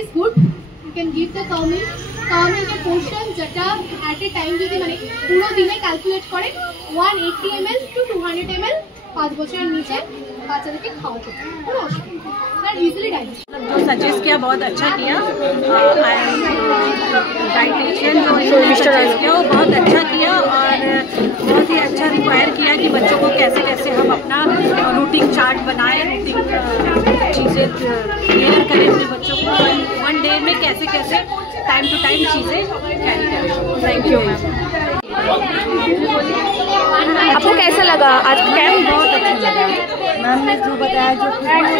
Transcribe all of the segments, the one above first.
is good. You can give the cow milk এর portion যেটা at a time যদি মানে পুরো দিনে ক্যালকুলেট করে 180 ml to 200 ml 5 বছরের নিচে বাচ্চাদেরকে খাওয়াতে হবে, কোনো অসুবিধা নেই, আর ইজিলি ডাইজেস্ট। जो सजेस्ट किया बहुत अच्छा किया, डाइटिशियन जो सजेस्ट किया वो बहुत अच्छा किया और बहुत ही अच्छा रिक्वायर किया कि बच्चों को कैसे कैसे हम अपना रूटीन चार्ट बनाएं, रूटीन चीज़ें क्लियर करें अपने बच्चों को, वन डे में कैसे कैसे टाइम टू टाइम चीज़ें कैरी करें। Thank you ma'am. आपको कैसा लगा आज का कैंप? बहुत अच्छा लगा, मैम ने जो बताया जो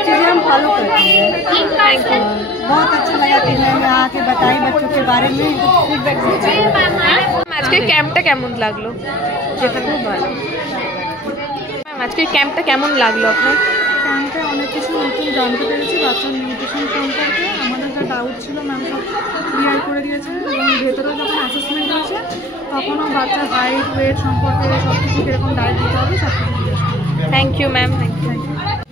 चीज़ें हम फॉलो करते हैं। Thank you. बहुत अच्छा लगा कि मैम यहाँ आके बताई बच्चों के बारे में फीडबैक दिया। আজকে ক্যাম্পটা কেমন লাগলো? যেটা খুব ভালো। ম্যাম আজকে ক্যাম্পটা কেমন লাগলো আপনার? ক্যাম্পে অনেক কিছু নতুন জানতে পেরেছি বাচ্চার নিউট্রিশন সম্পর্কে। আমাদের যা ডাউট ছিল ম্যাম সব ক্লিয়ার করে দিয়েছে এবং ভেতরে যখন অ্যাসেসমেন্ট হয়েছে তখনও বাচ্চার হাইট ওয়েট সম্পর্কে সব কিছু কীরকম ডায়েট দিতে হবে সব কিছু জিজ্ঞেস করি। Thank you ma'am. Thank you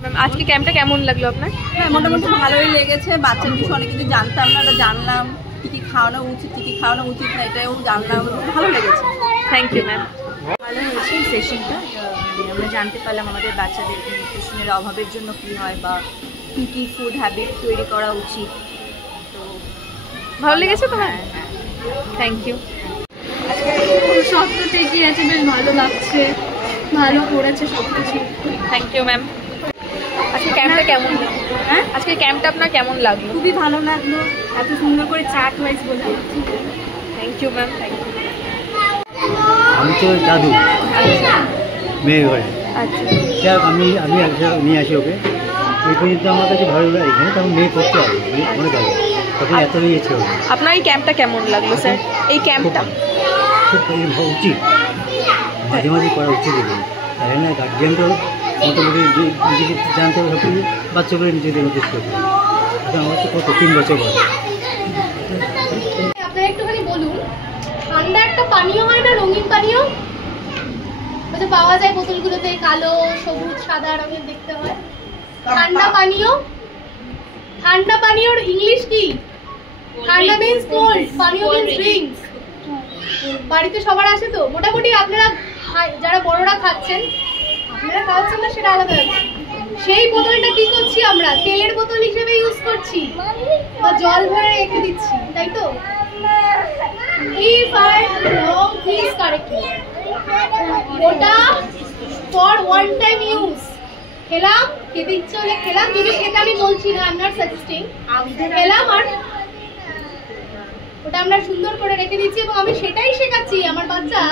ma'am. আজকে ক্যাম্পটা কেমন লাগলো আপনার? হ্যাঁ মোটামুটি ভালোই লেগেছে, বাচ্চার কিছু অনেক কিছু জানতাম না, ওটা জানলাম, কী কী খাওয়ানো উচিত কী কী খাওয়ানো উচিত না এটাও জানলাম, ভালো লেগেছে। Thank you ma'am. ভালো হয়েছে এই সেশনটা, আমরা জানতে পারলাম আমাদের বাচ্চাদের নিউট্রিশনের অভাবের জন্য কী হয় বা কী কী ফুড হ্যাবিট তৈরি করা উচিত। তো ভালো লেগেছে তো ম্যাম? Thank you. সব তো ঠিকই আছে, বেশ ভালো লাগছে, ভালো করেছে সব কিছু। Thank you ma'am. আজকে ক্যাম্পটা কেমন লাগলো? হ্যাঁ আজকে ক্যাম্পটা আপনার কেমন লাগলো? খুবই ভালো লাগলো, এত সুন্দর করে চার্ট ওয়াইজ বলতে। Thank you ma'am. Thank you. আমি তো দাদু মেয়ের ঘরে, আচ্ছা আমি নিয়ে আসি ওকে, এই পর্যন্ত আমার কাছে ভালো লাগে। এখানে তো আমি মেয়ে করতে হবে অনেক আগে, তখন এত নিয়েছে ওকে। আপনার এই ক্যাম্পটা কেমন লাগলো স্যার? এই ক্যাম্পটা খুব উচিত, মাঝে মাঝে করা উচিত এগুলো, তাই না? গার্জিয়ানকেও মোটামুটি নিজেকে জানতে হবে, সব কিছু বাচ্চাগুলো নিজেদের নোটিস করতে হবে। আমার তো কত 3 বছর বয়স। আপনারা একটুখানি বলুন, ঠান্ডা একটা পানীয় হয় না, রঙিন পানীয় ওটা পাওয়া যায় বোতলগুলোতে, কালো সবুজ সাদা রঙের দেখতে হয়। ঠান্ডা পানীয়, ঠান্ডা পানীয়র ইংলিশ কি? ঠান্ডা মিন্স কোল্ড, পানীয় মিন্স ড্রিঙ্কস। বাড়িতে সবার আছে তো মোটামুটি, আপনারা যারা বড়রা খাচ্ছেন, আপনারা খাওয়াচ্ছেন না সেটা আলাদা ব্যাপার। সেই বোতলটা কি করছি আমরা? তেলের বোতল হিসেবে ইউজ করছি বা জল ভরে রেখে দিচ্ছি, তাই তো? If I am wrong, please correct me. ওটা for one time use, খেলাম, খেতে ইচ্ছে হলে খেলাম, যদি খেতে আমি বলছি না, I'm not suggesting, খেলাম আর ওটা আমরা সুন্দর করে রেখে দিচ্ছি এবং আমি সেটাই শেখাচ্ছি। আমার বাচ্চা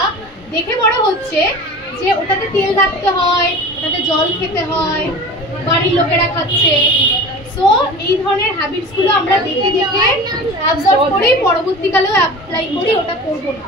দেখে বড় হচ্ছে যে ওটাতে তেল রাখতে হয়, ওটাতে জল খেতে হয়, বাড়ির লোকেরা খাচ্ছে। সো এই ধরনের হ্যাবিটসগুলো আমরা দেখে দেখে অ্যাবজর্ব করি, পরবর্তীকালেও অ্যাপ্লাই করি, ওটা করবো না।